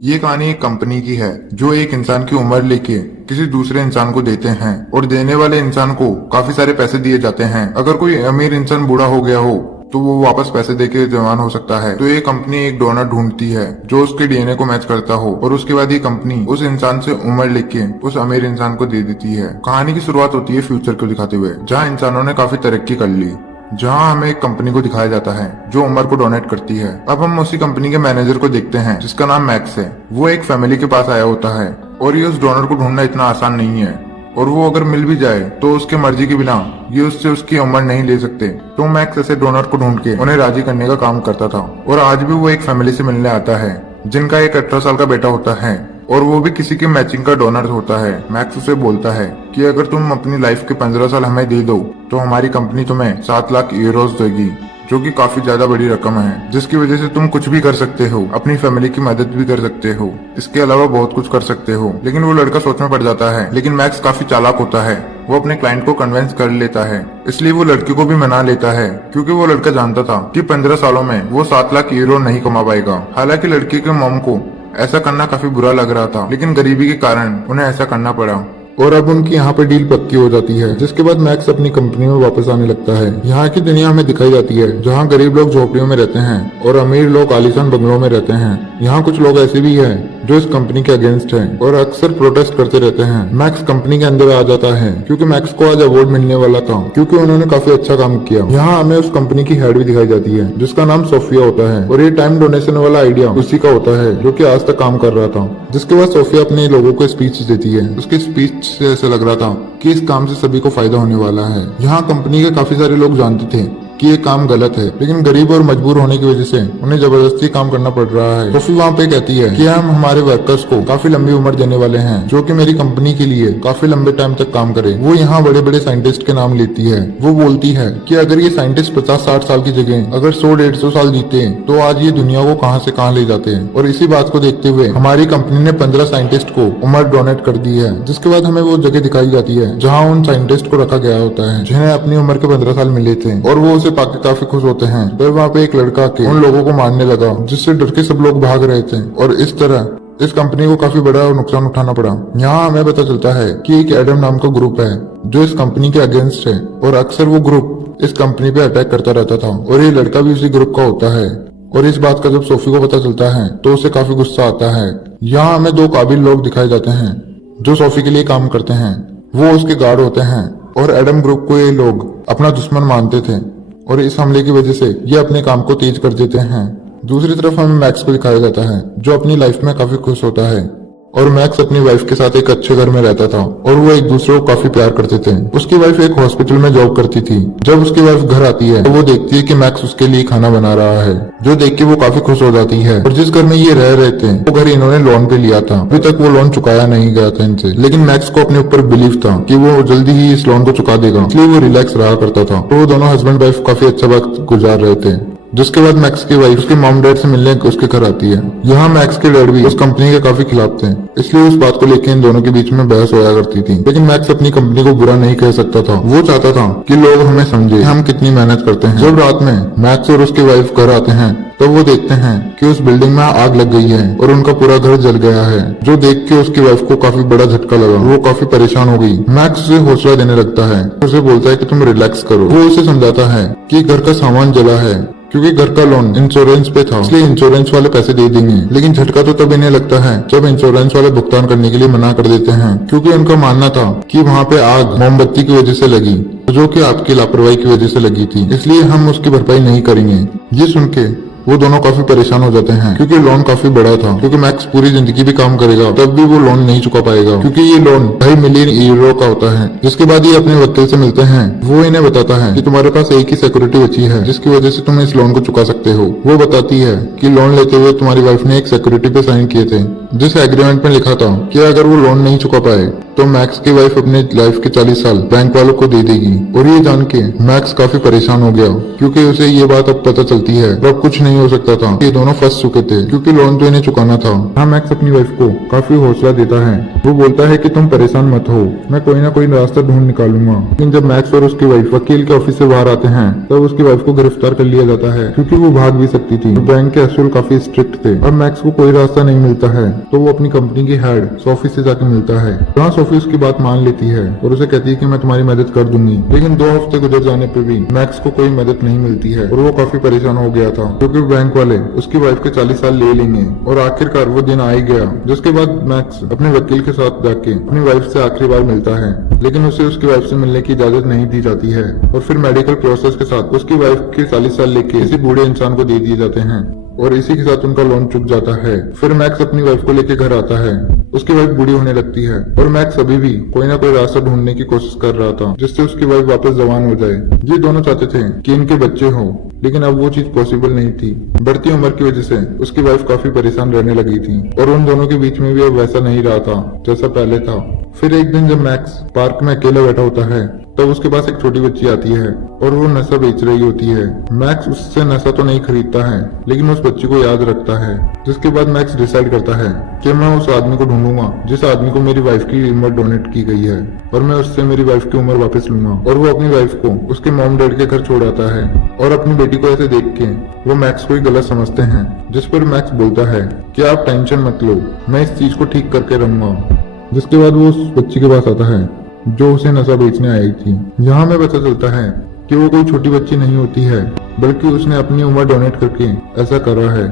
ये कहानी एक कंपनी की है जो एक इंसान की उम्र लेके किसी दूसरे इंसान को देते हैं और देने वाले इंसान को काफी सारे पैसे दिए जाते हैं। अगर कोई अमीर इंसान बूढ़ा हो गया हो तो वो वापस पैसे देके जवान हो सकता है। तो ये कंपनी एक डोनर ढूंढती है जो उसके डीएनए को मैच करता हो और उसके बाद ये कंपनी उस इंसान से उम्र लेके उस अमीर इंसान को दे देती है। कहानी की शुरुआत होती है फ्यूचर को दिखाते हुए, जहाँ इंसानों ने काफी तरक्की कर ली, जहां हमें एक कंपनी को दिखाया जाता है जो उम्र को डोनेट करती है। अब हम उसी कंपनी के मैनेजर को देखते हैं जिसका नाम मैक्स है। वो एक फैमिली के पास आया होता है और ये उस डोनर को ढूंढना इतना आसान नहीं है, और वो अगर मिल भी जाए तो उसके मर्जी के बिना ये उससे उसकी उम्र नहीं ले सकते। तो मैक्स ऐसे डोनर को ढूंढ के उन्हें राजी करने का काम करता था, और आज भी वो एक फैमिली से मिलने आता है जिनका एक 18 साल का बेटा होता है और वो भी किसी के मैचिंग का डोनर होता है। मैक्स उसे बोलता है कि अगर तुम अपनी लाइफ के 15 साल हमें दे दो तो हमारी कंपनी तुम्हें 7 लाख यूरोज देगी, जो कि काफी ज्यादा बड़ी रकम है, जिसकी वजह से तुम कुछ भी कर सकते हो, अपनी फैमिली की मदद भी कर सकते हो, इसके अलावा बहुत कुछ कर सकते हो। लेकिन वो लड़का सोच में पड़ जाता है, लेकिन मैक्स काफी चालाक होता है। वो अपने क्लाइंट को कन्विंस कर लेता है, इसलिए वो लड़की को भी मना लेता है, क्योंकि वो लड़का जानता था कि 15 सालों में वो 7 लाख यूरो नहीं कमा पाएगा। हालांकि लड़की के मॉम को ऐसा करना काफी बुरा लग रहा था, लेकिन गरीबी के कारण उन्हें ऐसा करना पड़ा। और अब उनकी यहाँ पे डील पक्की हो जाती है, जिसके बाद मैक्स अपनी कंपनी में वापस आने लगता है। यहाँ की दुनिया हमें दिखाई जाती है जहाँ गरीब लोग झोपड़ियों में रहते हैं और अमीर लोग आलीशान बंगलों में रहते हैं। यहाँ कुछ लोग ऐसे भी हैं जो इस कंपनी के अगेंस्ट हैं और अक्सर प्रोटेस्ट करते रहते हैं। मैक्स कंपनी के अंदर आ जाता है क्योंकि मैक्स को आज अवार्ड मिलने वाला था, क्योंकि उन्होंने काफी अच्छा काम किया। यहाँ हमें उस कंपनी की हेड भी दिखाई जाती है जिसका नाम सोफिया होता है, और ये टाइम डोनेशन वाला आइडिया उसी का होता है जो कि आज तक काम कर रहा था। जिसके बाद सोफिया अपने लोगों को स्पीच देती है। उसकी स्पीच से ऐसा लग रहा था कि इस काम से सभी को फायदा होने वाला है। यहाँ कंपनी के काफी सारे लोग जानते थे कि ये काम गलत है, लेकिन गरीब और मजबूर होने की वजह से उन्हें जबरदस्ती काम करना पड़ रहा है। सोफी वहाँ पे कहती है कि हम हमारे वर्कर्स को काफी लंबी उम्र देने वाले हैं जो कि मेरी कंपनी के लिए काफी लंबे टाइम तक काम करे। वो यहाँ बड़े बड़े साइंटिस्ट के नाम लेती है। वो बोलती है कि अगर ये साइंटिस्ट 50-60 साल की जगह अगर 100-150 साल जीते तो आज ये दुनिया को कहाँ से कहाँ ले जाते हैं। और इसी बात को देखते हुए हमारी कंपनी ने 15 साइंटिस्ट को उम्र डोनेट कर दी है। जिसके बाद हमें वो जगह दिखाई जाती है जहाँ उन साइंटिस्ट को रखा गया होता है जिन्हें अपनी उम्र के 15 साल मिले थे, और वो उसे पाके काफी खुश होते हैं। फिर वहाँ पे एक लड़का के उन लोगों को मारने लगा जिससे डर के सब लोग भाग रहे थे, और इस तरह इस कंपनी को काफी बड़ा नुकसान उठाना पड़ा। यहाँ हमें पता चलता है कि एक एडम नाम का ग्रुप है जो इस कंपनी के अगेंस्ट है, और अक्सर वो ग्रुप इस कंपनी पे अटैक करता रहता था, और ये लड़का भी उसी ग्रुप का होता है। और इस बात का जब सोफी को पता चलता है तो उसे काफी गुस्सा आता है। यहाँ हमें 2 काबिल लोग दिखाए जाते हैं जो सोफी के लिए काम करते हैं। वो उसके गार्ड होते हैं, और एडम ग्रुप को ये लोग अपना दुश्मन मानते थे, और इस हमले की वजह से ये अपने काम को तेज कर देते हैं। दूसरी तरफ हमें मैक्स को दिखाया जाता है जो अपनी लाइफ में काफी खुश होता है, और मैक्स अपनी वाइफ के साथ एक अच्छे घर में रहता था और वो एक दूसरे को काफी प्यार करते थे। उसकी वाइफ एक हॉस्पिटल में जॉब करती थी। जब उसकी वाइफ घर आती है तो वो देखती है कि मैक्स उसके लिए खाना बना रहा है, जो देख के वो काफी खुश हो जाती है। और जिस घर में ये रह रहे थे वो घर इन्होंने लोन पे लिया था। अभी तक वो लोन चुकाया नहीं गया था इनसे, लेकिन मैक्स को अपने ऊपर बिलीव था कि वो जल्दी ही इस लोन को चुका देगा, इसलिए वो रिलैक्स रहा करता था। तो वो दोनों हस्बैंड वाइफ काफी अच्छा वक्त गुजार रहे थे। जिसके बाद मैक्स की वाइफ उसके मॉम डैड से मिलने उसके घर आती है। यहाँ मैक्स के डैड भी उस कंपनी के काफी खिलाफ थे, इसलिए उस बात को लेकर इन दोनों के बीच में बहस होया करती थी। लेकिन मैक्स अपनी कंपनी को बुरा नहीं कह सकता था। वो चाहता था कि लोग हमें समझे हम कितनी मेहनत करते हैं। जब रात में मैक्स और उसकी वाइफ घर आते हैं तो वो देखते हैं कि उस बिल्डिंग में आग लग गई है और उनका पूरा घर जल गया है, जो देख के उसकी वाइफ को काफी बड़ा झटका लगा। वो काफी परेशान हो गई। मैक्स उसे हौसला देने लगता है, उसे बोलता है कि तुम रिलैक्स करो। वो उसे समझाता है कि घर का सामान जला है क्योंकि घर का लोन इंश्योरेंस पे था, इसलिए इंश्योरेंस वाले पैसे दे देंगे। लेकिन झटका तो तब इन्हें लगता है जब इंश्योरेंस वाले भुगतान करने के लिए मना कर देते हैं, क्योंकि उनका मानना था कि वहाँ पे आग मोमबत्ती की वजह से लगी, जो कि आपकी लापरवाही की वजह से लगी थी, इसलिए हम उसकी भरपाई नहीं करेंगे। ये सुन के वो दोनों काफी परेशान हो जाते हैं क्योंकि लोन काफी बड़ा था। क्योंकि मैक्स पूरी जिंदगी भी काम करेगा तब भी वो लोन नहीं चुका पाएगा, क्योंकि ये लोन 2.5 मिलियन यूरो का होता है। जिसके बाद ये अपने वकील से मिलते हैं। वो इन्हें बताता है कि तुम्हारे पास एक ही सिक्योरिटी बची है जिसकी वजह से तुम इस लोन को चुका सकते हो। वो बताती है कि लोन लेते हुए तुम्हारी वाइफ ने एक सिक्योरिटी पे साइन किए थे, जिस एग्रीमेंट में लिखा था कि अगर वो लोन नहीं चुका पाए तो मैक्स की वाइफ अपने लाइफ के 40 साल बैंक वालों को दे देगी। और ये जान के मैक्स काफी परेशान हो गया, क्योंकि उसे ये बात अब पता चलती है और अब कुछ नहीं हो सकता था। ये दोनों फंस चुके थे क्योंकि लोन तो इन्हें चुकाना था। हाँ, मैक्स अपनी वाइफ को काफी हौसला देता है। वो बोलता है कि तुम परेशान मत हो, मैं कोई ना कोई रास्ता ढूंढ निकालूंगा। लेकिन जब मैक्स और उसकी वाइफ वकील के ऑफिस से बाहर आते हैं तब उसकी वाइफ को गिरफ्तार कर लिया जाता है, क्योंकि वो भाग भी सकती थी। बैंक के असूल काफी स्ट्रिक्ट थे। अब मैक्स को कोई रास्ता नहीं मिलता है तो वो अपनी कंपनी की हेड सोफी से जाके मिलता है। जहाँ सोफी उसकी बात मान लेती है और उसे कहती है कि मैं तुम्हारी मदद कर दूंगी। लेकिन 2 हफ्ते गुजर जाने पे भी मैक्स को कोई मदद नहीं मिलती है और वो काफी परेशान हो गया था, क्योंकि बैंक वाले उसकी वाइफ के 40 साल ले लेंगे। और आखिरकार वो दिन आ ही गया, जिसके बाद मैक्स अपने वकील के साथ जाके अपनी वाइफ से आखिरी बार मिलता है। लेकिन उसे उसकी वाइफ से मिलने की इजाजत नहीं दी जाती है और फिर मेडिकल प्रोसेस के साथ उसकी वाइफ के 40 साल लेके किसी बूढ़े इंसान को दे दिए जाते हैं और इसी के साथ उनका लोन चुक जाता है। फिर मैक्स अपनी वाइफ को लेके घर आता है। उसकी वाइफ बूढ़ी होने लगती है और मैक्स अभी भी कोई ना कोई रास्ता ढूंढने की कोशिश कर रहा था जिससे उसकी वाइफ वापस जवान हो जाए। ये दोनों चाहते थे कि इनके बच्चे हो, लेकिन अब वो चीज पॉसिबल नहीं थी। बढ़ती उम्र की वजह से उसकी वाइफ काफी परेशान रहने लगी थी और उन दोनों के बीच में भी अब वैसा नहीं रहा था जैसा पहले था। फिर एक दिन जब मैक्स पार्क में अकेला बैठा होता है तब उसके पास एक छोटी बच्ची आती है और वो नशा बेच रही होती है। मैक्स उससे नशा तो नहीं खरीदता है, लेकिन उस बच्ची को याद रखता है। जिसके बाद मैक्स डिसाइड करता है कि मैं उस आदमी को ढूंढूंगा जिस आदमी को मेरी वाइफ की उम्र डोनेट की गई है और मैं उससे मेरी वाइफ की उम्र वापस लूंगा। और वो अपनी वाइफ को उसके मॉम डैड के घर छोड़ आता है और अपनी बेटी को ऐसे देख के वो मैक्स को ही गलत समझते हैं। जिस पर मैक्स बोलता है कि आप टेंशन मत लो, मैं इस चीज को ठीक करके रहूंगा। जिसके बाद वो उस बच्ची के पास आता है जो उसे नशा बेचने आई थी। यहाँ में पता चलता है कि वो कोई छोटी बच्ची नहीं होती है, बल्कि उसने अपनी उम्र डोनेट करके ऐसा करा है।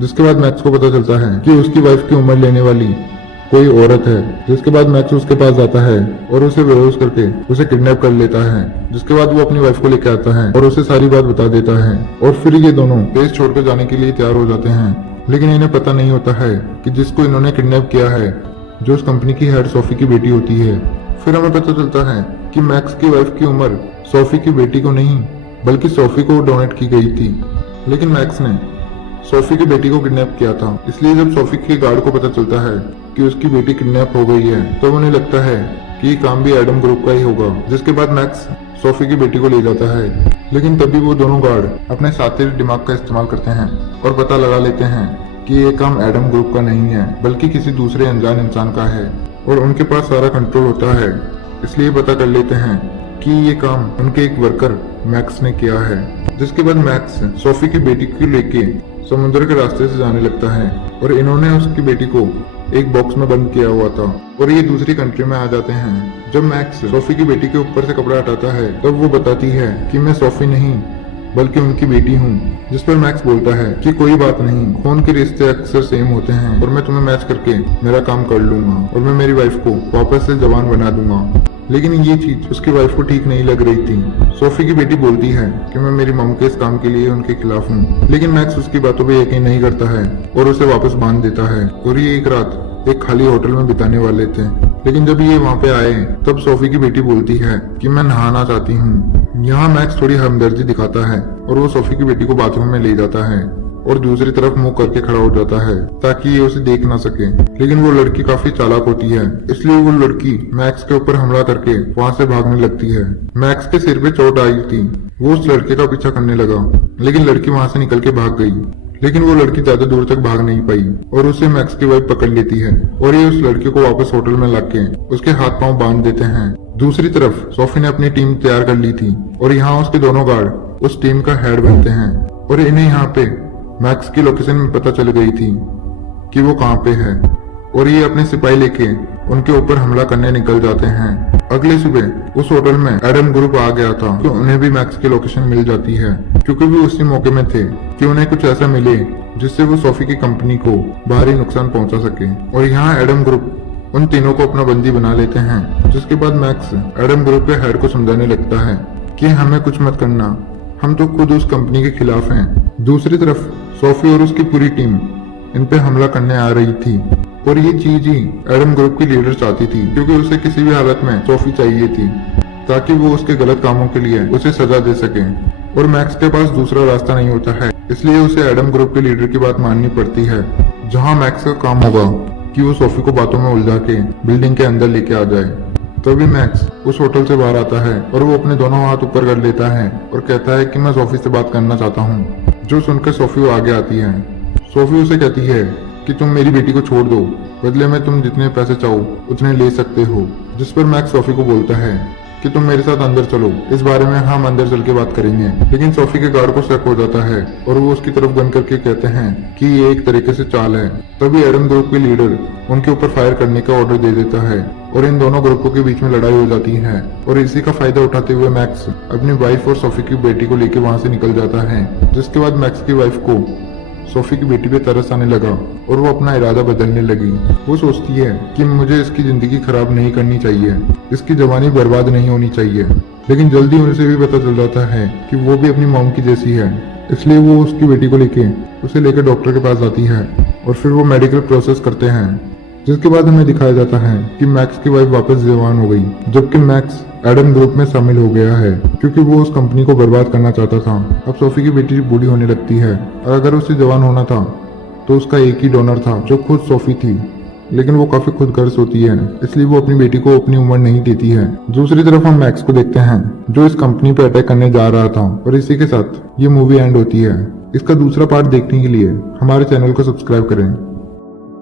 जिसके बाद मैक्स को पता चलता है कि उसकी वाइफ की उम्र लेने वाली कोई औरत है। जिसके बाद मैक्स उसके पास जाता है और उसे बेहोश करके उसे किडनैप कर लेता है। जिसके बाद वो अपनी वाइफ को लेकर आता है और उसे सारी बात बता देता है और फिर ये दोनों देश छोड़कर जाने के लिए तैयार हो जाते हैं। लेकिन इन्हें पता नहीं होता है कि जिसको इन्होंने किडनैप किया है जो उस कंपनी की हेड सोफी की बेटी होती है। फिर हमें पता चलता है कि मैक्स की वाइफ की उम्र सोफी की बेटी को नहीं बल्कि सोफी को डोनेट की गई थी। लेकिन मैक्स ने सोफी की बेटी को किडनैप किया था, इसलिए जब सोफी के गार्ड को पता चलता है कि उसकी बेटी किडनैप हो गई है तो उन्हें लगता है कि ये काम भी एडम ग्रुप का ही होगा। जिसके बाद मैक्स सोफी की बेटी को ले जाता है। लेकिन तभी वो दोनों गार्ड अपने शातिर दिमाग का इस्तेमाल करते हैं और पता लगा लेते हैं कि ये काम एडम ग्रुप का नहीं है बल्कि किसी दूसरे अनजान इंसान का है और उनके पास सारा कंट्रोल होता है। इसलिए पता कर लेते हैं कि ये काम उनके एक वर्कर मैक्स ने किया है। जिसके बाद मैक्स सोफी की बेटी को लेके समुद्र के रास्ते से जाने लगता है और इन्होंने उसकी बेटी को एक बॉक्स में बंद किया हुआ था और ये दूसरी कंट्री में आ जाते हैं। जब मैक्स सोफी की बेटी के ऊपर से कपड़ा हटाता है तब वो बताती है कि मैं सोफी नहीं बल्कि उनकी बेटी हूँ। जिस पर मैक्स बोलता है कि कोई बात नहीं, खून के रिश्ते अक्सर सेम होते हैं और मैं तुम्हें मैच करके मेरा काम कर लूंगा और मैं मेरी वाइफ को वापस से जवान बना दूंगा। लेकिन ये चीज उसकी वाइफ को ठीक नहीं लग रही थी। सोफी की बेटी बोलती है कि मैं मेरी मम के इस काम के लिए उनके खिलाफ हूँ। लेकिन मैक्स उसकी बातों पे यकीन नहीं करता है और उसे वापस बांध देता है और ये एक रात एक खाली होटल में बिताने वाले थे। लेकिन जब ये वहाँ पे आए तब सोफी की बेटी बोलती है कि मैं नहाना चाहती हूँ। यहाँ मैक्स थोड़ी हमदर्दी दिखाता है और वो सोफी की बेटी को बाथरूम में ले जाता है और दूसरी तरफ मुंह करके खड़ा हो जाता है ताकि ये उसे देख ना सके। लेकिन वो लड़की काफी चालाक होती है, इसलिए वो लड़की मैक्स के ऊपर हमला करके वहाँ से भागने लगती है। मैक्स के सिर पे चोट आई थी, वो उस लड़के का पीछा करने लगा लेकिन लड़की वहाँ से निकल के भाग गई। लेकिन वो लड़की ज्यादा दूर तक भाग नहीं पाई और उसे मैक्स की वाइफ पकड़ लेती है और ये उस लड़के को वापस होटल में लाके उसके हाथ पांव बांध देते हैं। दूसरी तरफ सोफी ने अपनी टीम तैयार कर ली थी और यहाँ उसके दोनों गार्ड उस टीम का हेड बनते हैं और इन्हें यहाँ पे मैक्स की लोकेशन में पता चल गई थी कि वो कहाँ पे है और ये अपने सिपाही लेके उनके ऊपर हमला करने निकल जाते हैं। अगले सुबह उस होटल में एडम ग्रुप आ गया था तो उन्हें भी मैक्स की लोकेशन मिल जाती है क्योंकि वो उसी मौके में थे कि उन्हें कुछ ऐसा मिले जिससे वो सोफी की कंपनी को भारी नुकसान पहुंचा सके। और यहाँ एडम ग्रुप उन तीनों को अपना बंदी बना लेते हैं। जिसके बाद मैक्स एडम ग्रुप के हेड को समझाने लगता है कि हमें कुछ मत करना, हम तो खुद उस कंपनी के खिलाफ हैं। दूसरी तरफ सोफी और उसकी पूरी टीम इन पे हमला करने आ रही थी और ये चीज ही एडम ग्रुप की लीडर चाहती थी क्योंकि उसे किसी भी हालत में सोफी चाहिए थी ताकि वो उसके गलत कामों के लिए उसे सजा दे सके। और मैक्स के पास दूसरा रास्ता नहीं होता है, इसलिए उसे एडम ग्रुप के लीडर की बात माननी पड़ती है। जहाँ मैक्स का काम होगा कि वो सोफी को बातों में उलझा के बिल्डिंग के अंदर लेके आ जाए। तभी मैक्स उस होटल से बाहर आता है और वो अपने दोनों हाथ ऊपर कर लेता है और कहता है कि मैं सोफी से बात करना चाहता हूँ। जो सुनकर सोफी वो आगे आती है। सोफी उसे कहती है कि तुम मेरी बेटी को छोड़ दो, बदले में तुम जितने पैसे चाहो उतने ले सकते हो। जिस पर मैक्स सोफी को बोलता है कि तुम मेरे साथ अंदर चलो, इस बारे में हम अंदर चल के बात करेंगे। लेकिन सोफी के गार्ड को शक हो जाता है और वो उसकी तरफ गन करके कहते हैं कि ये एक तरीके से चाल है। तभी एडम ग्रुप के लीडर उनके ऊपर फायर करने का ऑर्डर दे देता है और इन दोनों ग्रुपों के बीच में लड़ाई हो जाती है। और इसी का फायदा उठाते हुए मैक्स अपनी वाइफ और सोफी की बेटी को लेकर वहां से निकल जाता है। जिसके बाद मैक्स की वाइफ को सोफी की बेटी पे तरस आने लगा और वो अपना इरादा बदलने लगी। वो सोचती है कि मुझे इसकी जिंदगी खराब नहीं करनी चाहिए, इसकी जवानी बर्बाद नहीं होनी चाहिए। लेकिन जल्दी उसे भी पता चल जाता है कि वो भी अपनी मॉम की जैसी है, इसलिए वो उसकी बेटी को उसे लेकर डॉक्टर के पास जाती है और फिर वो मेडिकल प्रोसेस करते हैं। जिसके बाद हमें दिखाया जाता है कि मैक्स की वाइफ वापस जवान हो गई, जबकि मैक्स एडम ग्रुप में शामिल हो गया है क्योंकि वो उस कंपनी को बर्बाद करना चाहता था। अब सोफी की बेटी बूढ़ी होने लगती है और अगर उसे जवान होना था तो उसका एक ही डोनर था जो खुद सोफी थी, लेकिन वो काफी खुदगर्ज होती है, इसलिए वो अपनी बेटी को अपनी उम्र नहीं देती है। दूसरी तरफ हम मैक्स को देखते हैं जो इस कंपनी पर अटैक करने जा रहा था और इसी के साथ ये मूवी एंड होती है। इसका दूसरा पार्ट देखने के लिए हमारे चैनल को सब्सक्राइब करें।